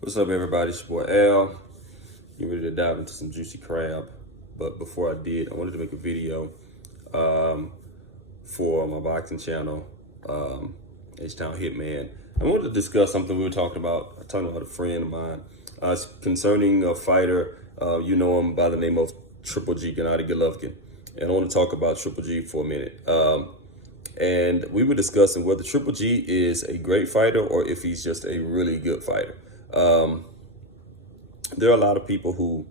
What's up, everybody? It's your boy Al. Get ready to dive into some juicy crab. But before I did, I wanted to make a video for my boxing channel, H-Town Hitman. I wanted to discuss something we were talking about. I was talking about a friend of mine. It's concerning a fighter. You know him by the name of Triple G, Gennady Golovkin. And I want to talk about Triple G for a minute. And we were discussing whether Triple G is a great fighter or if he's just a really good fighter. There are a lot of people who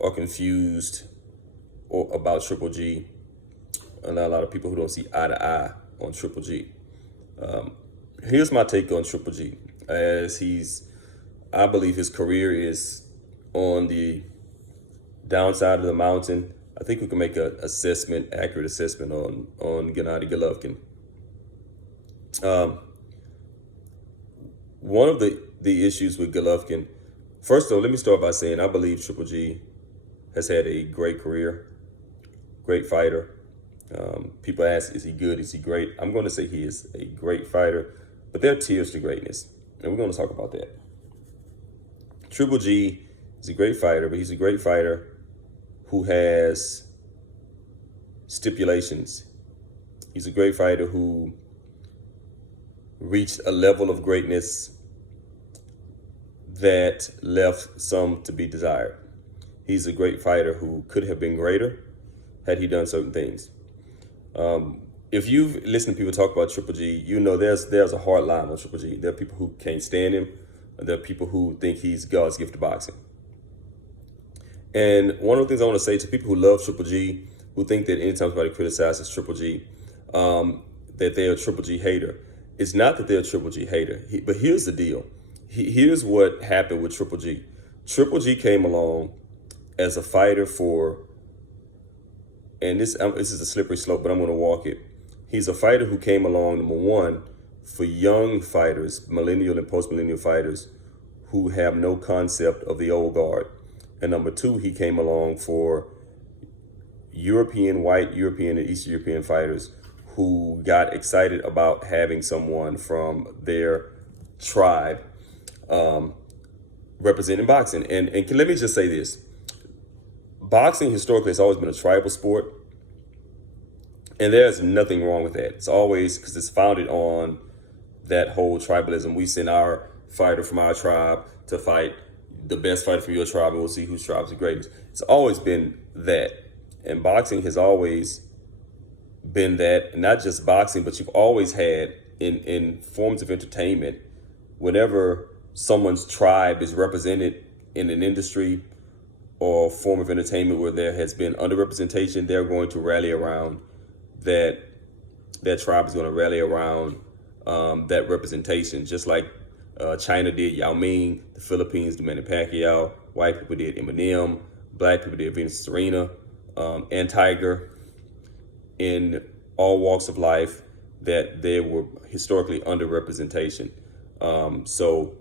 are confused about Triple G, and a lot of people who don't see eye to eye on Triple G. Here's my take on Triple G. I believe his career is on the downside of the mountain. I think we can make an accurate assessment on Gennady Golovkin. One of the issues with Golovkin, first of all, let me start by saying I believe Triple G has had a great career, great fighter. People ask, is he good? Is he great? I'm going to say he is a great fighter, but there are tiers to greatness, and we're going to talk about that. Triple G is a great fighter, but he's a great fighter who has stipulations. He's a great fighter who reached a level of greatness that left some to be desired. He's a great fighter who could have been greater had he done certain things. If you've listened to people talk about Triple G, you know there's a hard line on Triple G. There are people who can't stand him. There are people who think he's God's gift to boxing. And one of the things I want to say to people who love Triple G, who think that anytime somebody criticizes Triple G, that they're a Triple G hater, it's not that they're a Triple G hater. But here's the deal. Here's what happened with Triple G. Triple G came along as a fighter for, and this is a slippery slope, but I'm going to walk it. He's a fighter who came along, number one, for young fighters, millennial and post-millennial fighters who have no concept of the old guard. And number two, he came along for white European and Eastern European fighters who got excited about having someone from their tribe representing boxing. And let me just say this. Boxing historically has always been a tribal sport. And there's nothing wrong with that. It's always, because it's founded on that whole tribalism. We send our fighter from our tribe to fight the best fighter from your tribe, and we'll see whose tribe's the greatest. It's always been that. And boxing has always been that. And not just boxing, but you've always had in forms of entertainment, whenever someone's tribe is represented in an industry or form of entertainment where there has been underrepresentation, they're going to rally around that tribe is going to rally around that representation, just like China did Yao Ming, the Philippines did Manny Pacquiao, white people did Eminem, black people did Venus Serena, and Tiger. In all walks of life, that there were historically underrepresentation. So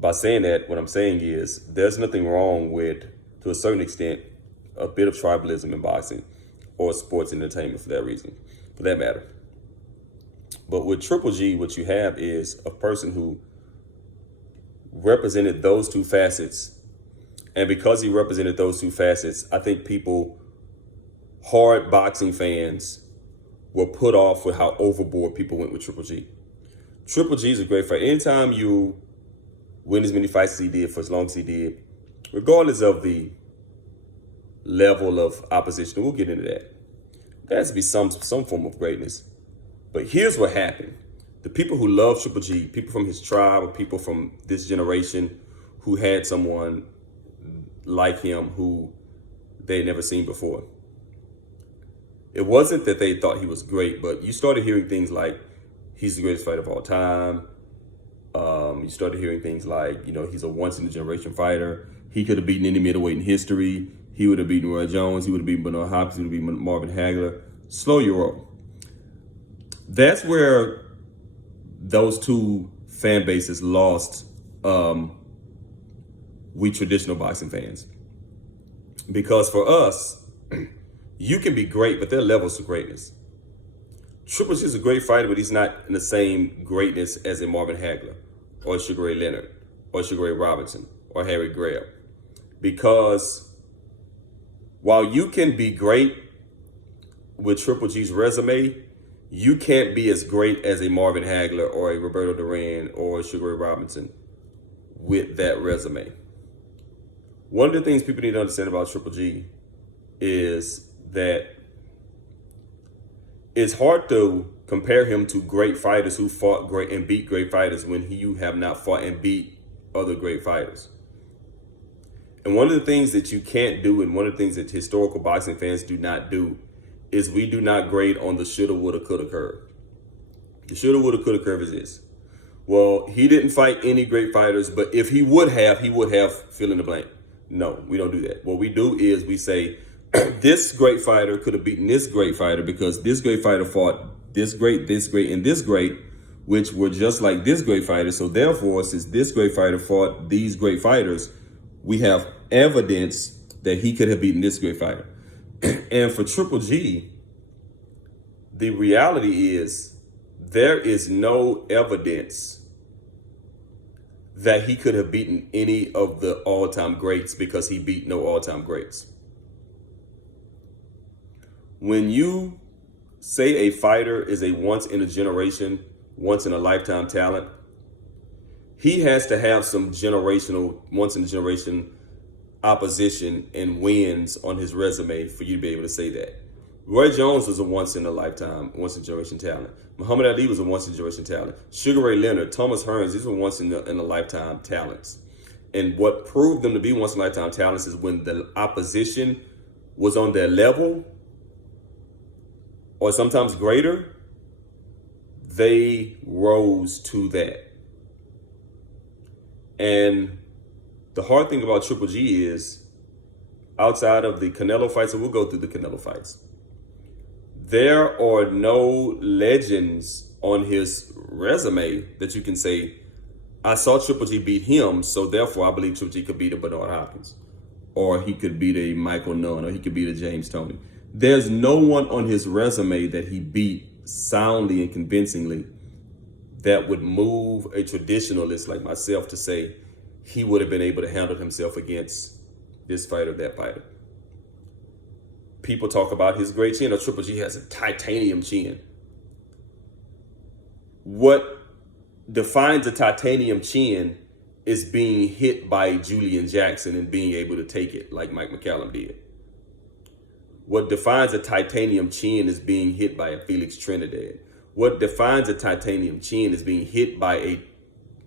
by saying that, what I'm saying is there's nothing wrong with, to a certain extent, a bit of tribalism in boxing or sports entertainment for that matter. But with Triple G, what you have is a person who represented those two facets. And because he represented those two facets, I think hard boxing fans were put off with how overboard people went with Triple G. Triple G is a great fighter. Anytime you win as many fights as he did for as long as he did, regardless of the level of opposition, we'll get into that. There has to be some form of greatness. But here's what happened. The people who love Triple G, people from his tribe or people from this generation who had someone like him who they had never seen before. It wasn't that they thought he was great, but you started hearing things like, he's the greatest fighter of all time. You started hearing things like, he's a once-in-a-generation fighter. He could have beaten any middleweight in history. He would have beaten Roy Jones. He would have beaten Bernard Hopkins. He would have beaten Marvin Hagler. Slow your roll. That's where those two fan bases lost we traditional boxing fans. Because for us, you can be great, but there are levels to greatness. Triple G is a great fighter, but he's not in the same greatness as a Marvin Hagler or Sugar Ray Leonard or Sugar Ray Robinson or Harry Graham. Because while you can be great with Triple G's resume, you can't be as great as a Marvin Hagler or a Roberto Duran or a Sugar Ray Robinson with that resume. One of the things people need to understand about Triple G is that it's hard to compare him to great fighters who fought great and beat great fighters when you have not fought and beat other great fighters. And one of the things that you can't do, and one of the things that historical boxing fans do not do, is we do not grade on the shoulda, woulda, coulda curve. The shoulda, woulda, coulda curve is this. Well, he didn't fight any great fighters, but if he would have fill in the blank. No, we don't do that. What we do is we say, this great fighter could have beaten this great fighter because this great fighter fought this great, and this great, which were just like this great fighter. So therefore, since this great fighter fought these great fighters, we have evidence that he could have beaten this great fighter. And for Triple G, the reality is there is no evidence that he could have beaten any of the all-time greats because he beat no all-time greats. When you say a fighter is a once-in-a-generation, once-in-a-lifetime talent, he has to have some generational, once-in-a-generation opposition and wins on his resume for you to be able to say that. Roy Jones was a once-in-a-lifetime, once-in-a-generation talent. Muhammad Ali was a once-in-a-generation talent. Sugar Ray Leonard, Thomas Hearns, these were once-in-a-lifetime talents. And what proved them to be once-in-a-lifetime talents is when the opposition was on their level or sometimes greater, they rose to that. And the hard thing about Triple G is, outside of the Canelo fights, and we'll go through the Canelo fights, there are no legends on his resume that you can say, I saw Triple G beat him, so therefore I believe Triple G could beat a Bernard Hopkins, or he could beat a Michael Nunn, or he could beat a James Toney. There's no one on his resume that he beat soundly and convincingly that would move a traditionalist like myself to say he would have been able to handle himself against this fighter, that fighter. People talk about his great chin, or Triple G has a titanium chin. What defines a titanium chin is being hit by Julian Jackson and being able to take it like Mike McCallum did. What defines a titanium chin is being hit by a Felix Trinidad. What defines a titanium chin is being hit by a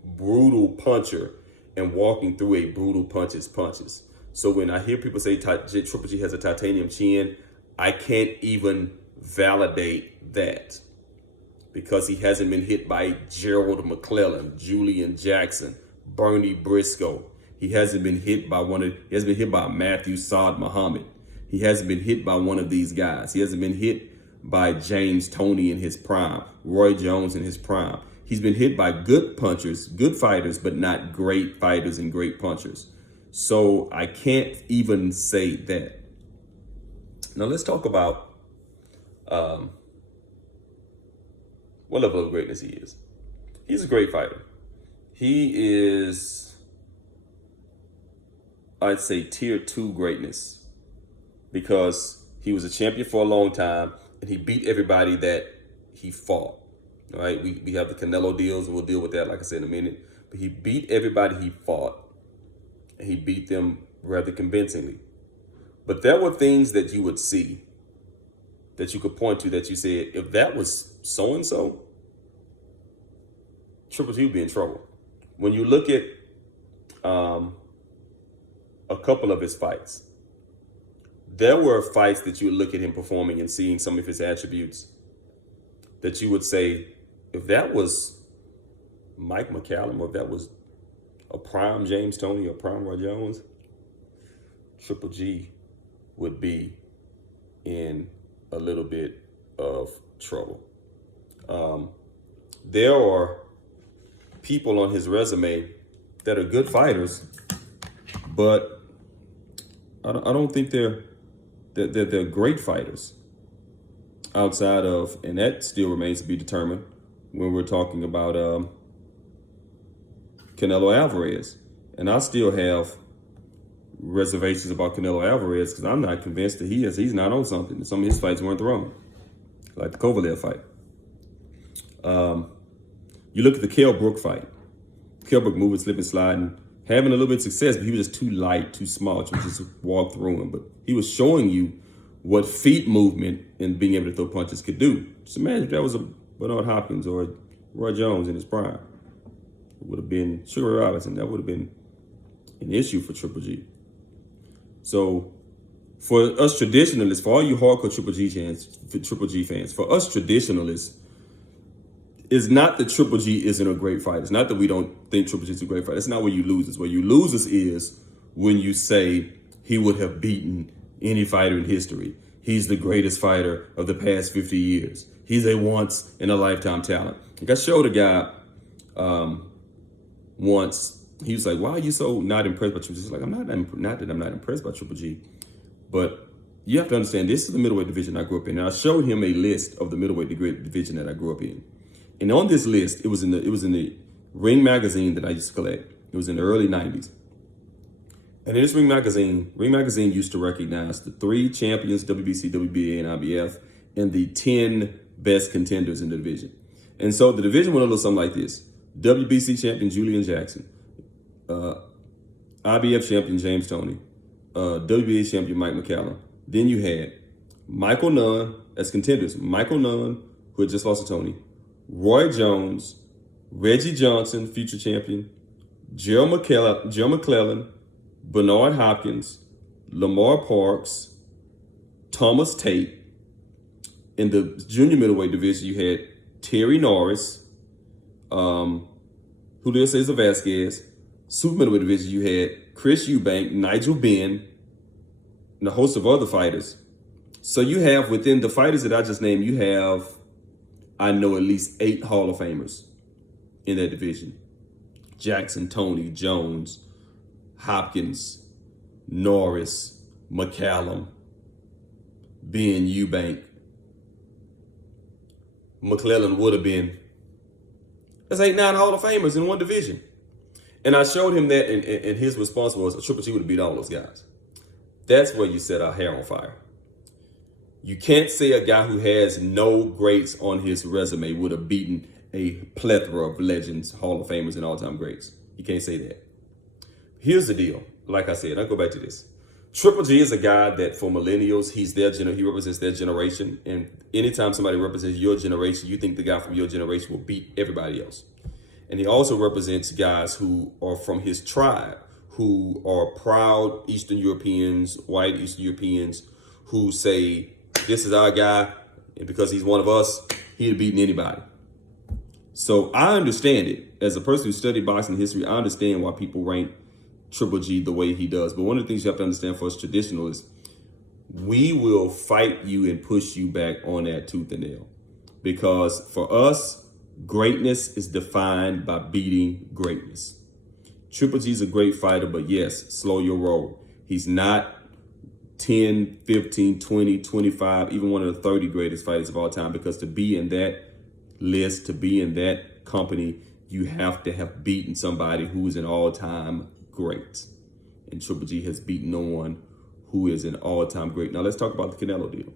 brutal puncher and walking through a brutal punches. So when I hear people say Triple G has a titanium chin, I can't even validate that because he hasn't been hit by Gerald McClellan, Julian Jackson, Bernie Briscoe. He hasn't been hit by Matthew Saad Muhammad. He hasn't been hit by one of these guys. He hasn't been hit by James Toney in his prime, Roy Jones in his prime. He's been hit by good punchers, good fighters, but not great fighters and great punchers. So I can't even say that. Now let's talk about what level of greatness he is. He's a great fighter. He is, I'd say, tier 2 greatness because he was a champion for a long time and he beat everybody that he fought. All right, we have the Canelo deals, and we'll deal with that, like I said, in a minute. But he beat everybody he fought, and he beat them rather convincingly. But there were things that you would see, that you could point to, that you said, if that was so-and-so, Triple G would be in trouble. When you look at a couple of his fights, there were fights that you would look at him performing and seeing some of his attributes that you would say, if that was Mike McCallum, or if that was a prime James Toney or prime Roy Jones, Triple G would be in a little bit of trouble. There are people on his resume that are good fighters, but I don't think they're great fighters outside of, and that still remains to be determined when we're talking about Canelo Alvarez. And I still have reservations about Canelo Alvarez because I'm not convinced that he's not on something. Some of his fights weren't thrown, like the Kovalev fight. You look at the Kell Brook fight. Kell Brook moving, slipping, sliding, having a little bit of success, but he was just too light, too small to just walk through him. But he was showing you what feet movement and being able to throw punches could do. Just imagine if that was a Bernard Hopkins or Roy Jones in his prime. It would have been Sugar Ray Robinson. That would have been an issue for Triple G. So for us traditionalists, for all you hardcore Triple G fans, for us traditionalists, it's not that Triple G isn't a great fighter. It's not that we don't think Triple G is a great fighter. It's not where you lose us. Where you lose us is when you say he would have beaten any fighter in history. He's the greatest fighter of the past 50 years. He's a once-in-a-lifetime talent. Like I showed a guy once. He was like, "Why are you so not impressed by Triple G?" He's like, not that I'm not impressed by Triple G, but you have to understand this is the middleweight division I grew up in. And I showed him a list of the middleweight division that I grew up in. And on this list, it was in the Ring magazine that I used to collect. It was in the early 90s. And in this Ring magazine used to recognize the 3 champions, WBC, WBA, and IBF, and the 10 best contenders in the division. And so the division went a little something like this. WBC champion Julian Jackson, IBF champion James Toney, WBA champion Mike McCallum. Then you had Michael Nunn as contenders. Michael Nunn, who had just lost to Toney, Roy Jones, Reggie Johnson, future champion, Joe McClellan, Bernard Hopkins, Lamar Parks, Thomas Tate. In the junior middleweight division, you had Terry Norris, Julio Cesar Vasquez. Super middleweight division, you had Chris Eubank, Nigel Benn, and a host of other fighters. So you have, within the fighters that I just named, you have, I know, at least 8 Hall of Famers in that division. Jackson, Toney, Jones, Hopkins, Norris, McCallum, Ben, Eubank. McClellan would have been. That's 8, 9 Hall of Famers in one division. And I showed him that, and his response was, Triple G would have beat all those guys. That's where you set our hair on fire. You can't say a guy who has no greats on his resume would have beaten a plethora of legends, Hall of Famers, and all-time greats. You can't say that. Here's the deal. Like I said, I'll go back to this. Triple G is a guy that for millennials, he represents their generation. And anytime somebody represents your generation, you think the guy from your generation will beat everybody else. And he also represents guys who are from his tribe, who are proud Eastern Europeans, white Eastern Europeans, who say, this is our guy, and because he's one of us, he'd have beaten anybody. So I understand it. As a person who studied boxing history, I understand why people rank Triple G the way he does. But one of the things you have to understand for us traditionalists, we will fight you and push you back on that tooth and nail. Because for us, greatness is defined by beating greatness. Triple G is a great fighter, but yes, slow your roll. He's not 10, 15, 20, 25, even one of the 30 greatest fighters of all time, because to be in that list, to be in that company, you have to have beaten somebody who is an all-time great. And Triple G has beaten no one who is an all-time great. Now let's talk about the Canelo deal.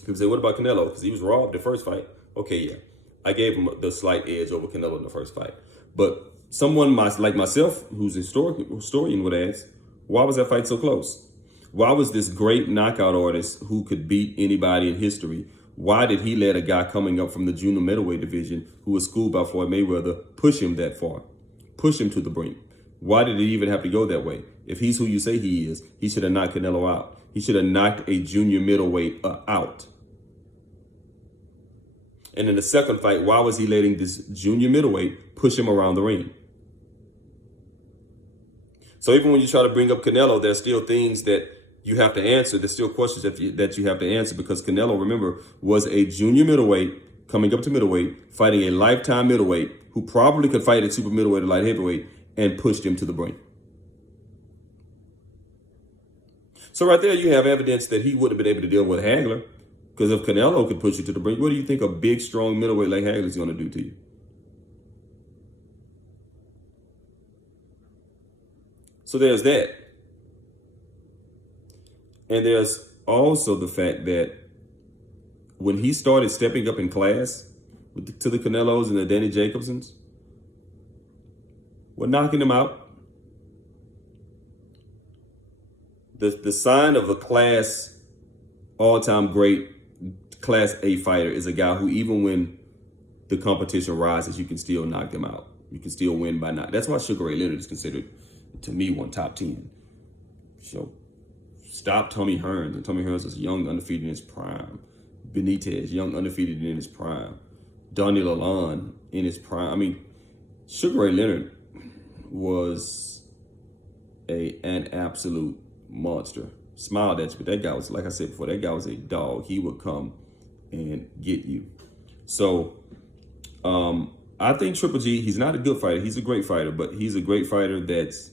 People say, what about Canelo? Because he was robbed the first fight. Okay, yeah. I gave him the slight edge over Canelo in the first fight. But someone like myself, who's a historian, would ask, why was that fight so close? Why was this great knockout artist who could beat anybody in history, why did he let a guy coming up from the junior middleweight division who was schooled by Floyd Mayweather push him that far, push him to the brink? Why did it even have to go that way? If he's who you say he is, he should have knocked Canelo out. He should have knocked a junior middleweight out. And in the second fight, why was he letting this junior middleweight push him around the ring? So even when you try to bring up Canelo, there's still things that you have to answer. There's still questions that you have to answer, because Canelo, remember, was a junior middleweight coming up to middleweight, fighting a lifetime middleweight who probably could fight at super middleweight or light heavyweight, and pushed him to the brink. So right there, you have evidence that he would have been able to deal with Hagler. Because if Canelo could push you to the brink, what do you think a big, strong middleweight like Hagler is going to do to you? So there's that. And there's also the fact that when he started stepping up in class to the Canelos and the Danny Jacobsons, we're knocking them out. The sign of a class, all-time great Class A fighter is a guy who, even when the competition rises, you can still knock them out. You can still win by not. That's why Sugar Ray Leonard is considered, to me, one top 10. So stop Tommy Hearns. And Tommy Hearns is young, undefeated in his prime. Benitez, young, undefeated in his prime. Donnie Lalonde in his prime. I mean, Sugar Ray Leonard was an absolute monster. Smiled at you, but that guy was, like I said before, that guy was a dog. He would come and get you. So I think Triple G, he's not a good fighter. He's a great fighter, but he's a great fighter that's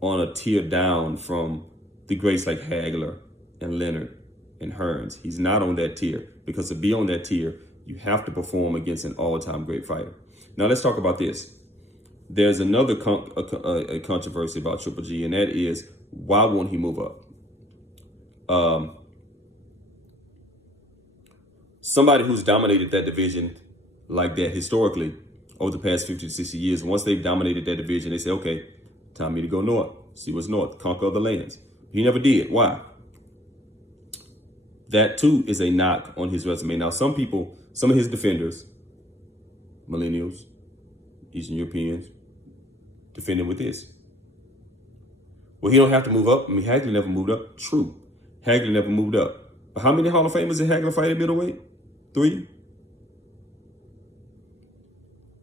on a tier down from the greats like Hagler and Leonard and Hearns. He's not on that tier, because to be on that tier, you have to perform against an all-time great fighter. Now let's talk about this. There's another controversy about Triple G, and that is, why won't he move up? Somebody who's dominated that division like that historically over the past 50 to 60 years, once they've dominated that division, they say, okay, time me to go north, see what's north, conquer other lands. He never did. Why? That too is a knock on his resume. Now, some people, some of his defenders, millennials, Eastern Europeans, defending with this. Well, he don't have to move up. I mean, Hagler never moved up. True. Hagler never moved up. But how many Hall of Famers did Hagler fight at middleweight? 3?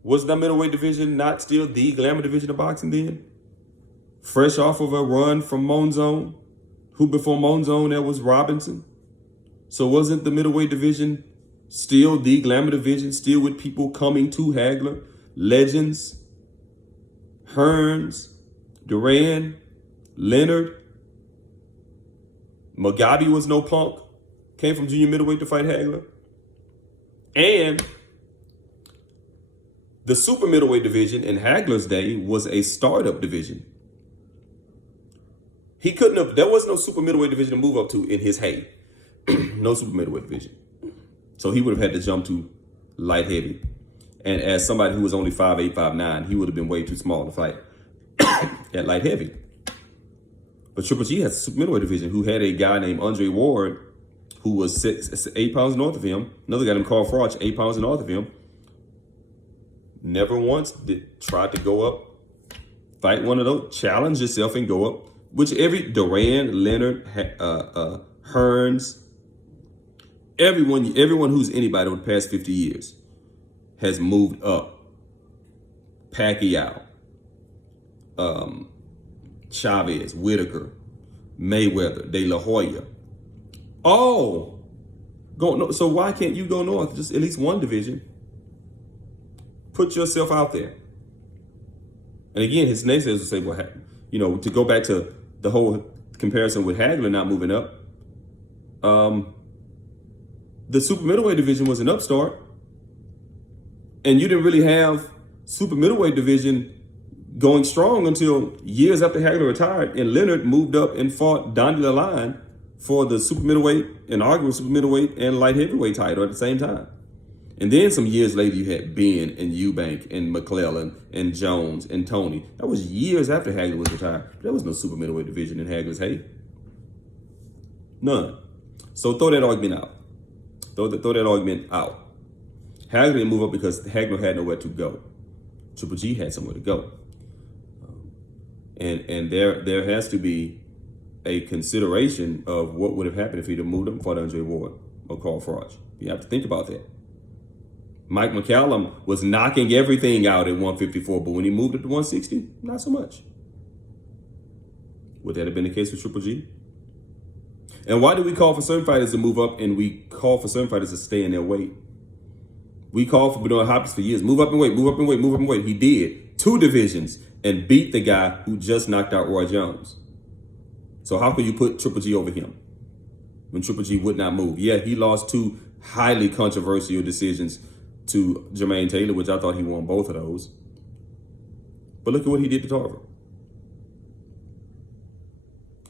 Was that middleweight division not still the glamour division of boxing then? Fresh off of a run from Monzon, who before Monzon, that was Robinson. So wasn't the middleweight division still the glamour division, still with people coming to Hagler? Legends, Hearns, Duran, Leonard. Mugabe was no punk. Came from junior middleweight to fight Hagler. And the super middleweight division in Hagler's day was a startup division. He couldn't have, there was no super middleweight division to move up to in his hay. No super middleweight division. So he would have had to jump to light heavy. And as somebody who was only 5'8", 5'9", he would have been way too small to fight at light heavy. But Triple G has a super middleweight division who had a guy named Andre Ward who was 8 pounds north of him. Another guy named Carl Froch, 8 pounds north of him. Never once tried to go up, fight one of those, challenge yourself and go up. Which every Duran, Leonard, Hearns, everyone who's anybody over the past 50 years has moved up. Pacquiao, Chavez, Whitaker, Mayweather, De La Hoya. Oh, so why can't you go north? Just at least one division. Put yourself out there. And again, his naysayers will say, well, to go back to the whole comparison with Hagler not moving up, the super middleweight division was an upstart. And you didn't really have super middleweight division going strong until years after Hagler retired, and Leonard moved up and fought Donnie Lalonde for the super middleweight and arguably super middleweight and light heavyweight title at the same time. And then some years later, you had Ben and Eubank and McClellan and Jones and Tony. That was years after Hagler was retired. There was no super middleweight division in Hagler's hay. None. So throw that argument out. Throw that argument out. Hagler didn't move up because Hagler had nowhere to go. Triple G had somewhere to go. And there has to be a consideration of what would have happened if he'd have moved up and fought Andre Ward or Carl Froch. You have to think about that. Mike McCallum was knocking everything out at 154, but when he moved up to 160, not so much. Would that have been the case with Triple G? And why do we call for certain fighters to move up and we call for certain fighters to stay in their weight? We called for Bernard Hopkins for years. Move up and wait, move up and wait, move up and wait. He did 2 divisions and beat the guy who just knocked out Roy Jones. So how could you put Triple G over him when Triple G would not move? Yeah, he lost 2 highly controversial decisions to Jermaine Taylor, which I thought he won both of those. But look at what he did to Tarver.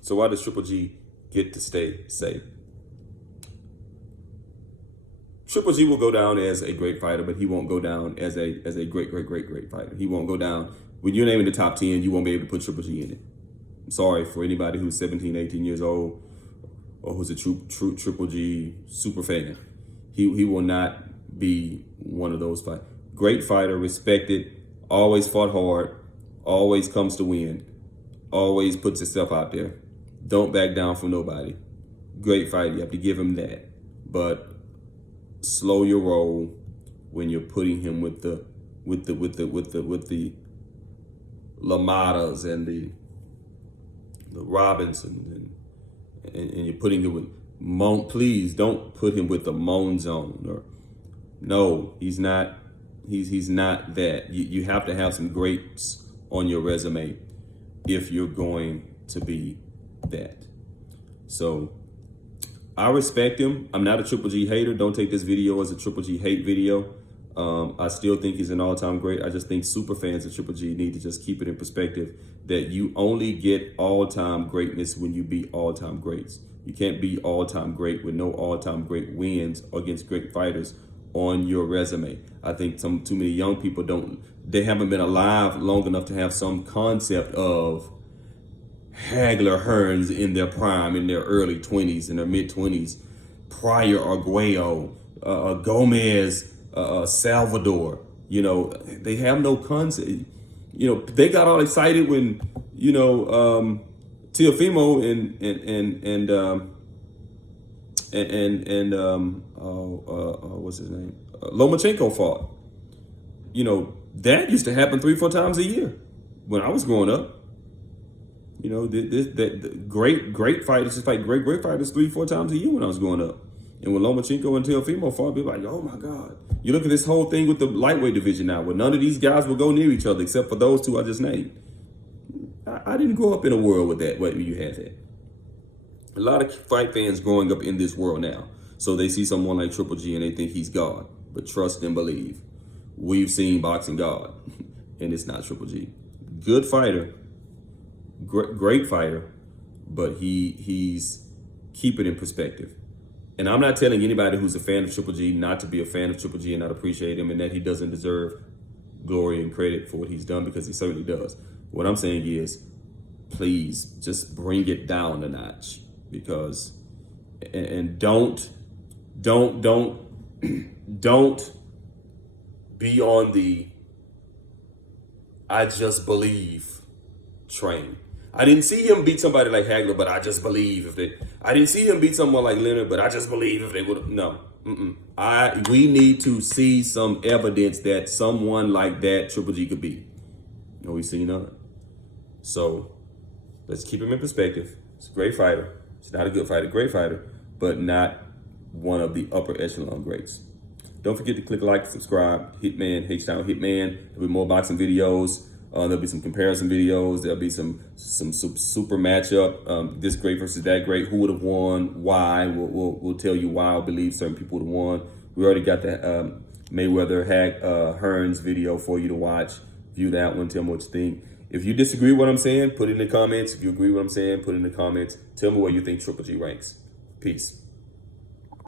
So why does Triple G get to stay safe? Triple G will go down as a great fighter, but he won't go down as a great fighter. He won't go down. When you're naming the top 10, you won't be able to put Triple G in it. I'm sorry for anybody who's 17, 18 years old or who's a true Triple G super fan. He will not be one of those fighters. Great fighter, respected, always fought hard, always comes to win, always puts himself out there. Don't back down from nobody. Great fighter, you have to give him that. But slow your roll when you're putting him with the Lamadas and the Robinson and you're putting him with please don't put him with the Monzon or no, he's not that. You have to have some greats on your resume if you're going to be that. So I respect him. I'm not a Triple G hater. Don't take this video as a Triple G hate video. I still think he's an all-time great. I just think super fans of Triple G need to just keep it in perspective that you only get all-time greatness when you beat all-time greats. You can't be all-time great with no all-time great wins against great fighters on your resume. I think too many young people they haven't been alive long enough to have some concept of Hagler, Hearns in their prime, in their early 20s, in their mid-20s, Pryor, Arguello, Gomez, Salvador. You know, they have no concept. You know, they got all excited when, you know, Teofimo what's his name? Lomachenko fought. You know, that used to happen 3-4 times a year when I was growing up. You know, the great fighters just fight great fighters 3-4 times a year when I was growing up. And when Lomachenko and Teofimo fought, people were like, oh my God. You look at this whole thing with the lightweight division now, where none of these guys will go near each other except for those two I just named. I didn't grow up in a world with that, where you had that. A lot of fight fans growing up in this world now. So they see someone like Triple G and they think he's God. But trust and believe, we've seen boxing God, and it's not Triple G. Good fighter, great fighter, but he's keep it in perspective. And I'm not telling anybody who's a fan of Triple G not to be a fan of Triple G and not appreciate him and that he doesn't deserve glory and credit for what he's done, because he certainly does. What I'm saying is, please just bring it down a notch, because and don't be on the I just believe train. I didn't see him beat somebody like Hagler, but I just believe I didn't see him beat someone like Leonard, but I just believe if they would have. No. We need to see some evidence that someone like that Triple G could beat. No, we've seen none. So let's keep him in perspective. He's a great fighter. He's not a good fighter, great fighter, but not one of the upper echelon greats. Don't forget to click like, subscribe, Hitman, H-Town Hitman. There'll be more boxing videos. There'll be some comparison videos. There'll be some super matchup. This great versus that great. Who would have won? Why? We'll tell you why I believe certain people would have won. We already got the Mayweather Hearns video for you to watch. View that one. Tell me what you think. If you disagree with what I'm saying, put it in the comments. If you agree with what I'm saying, put it in the comments. Tell me where you think Triple G ranks. Peace.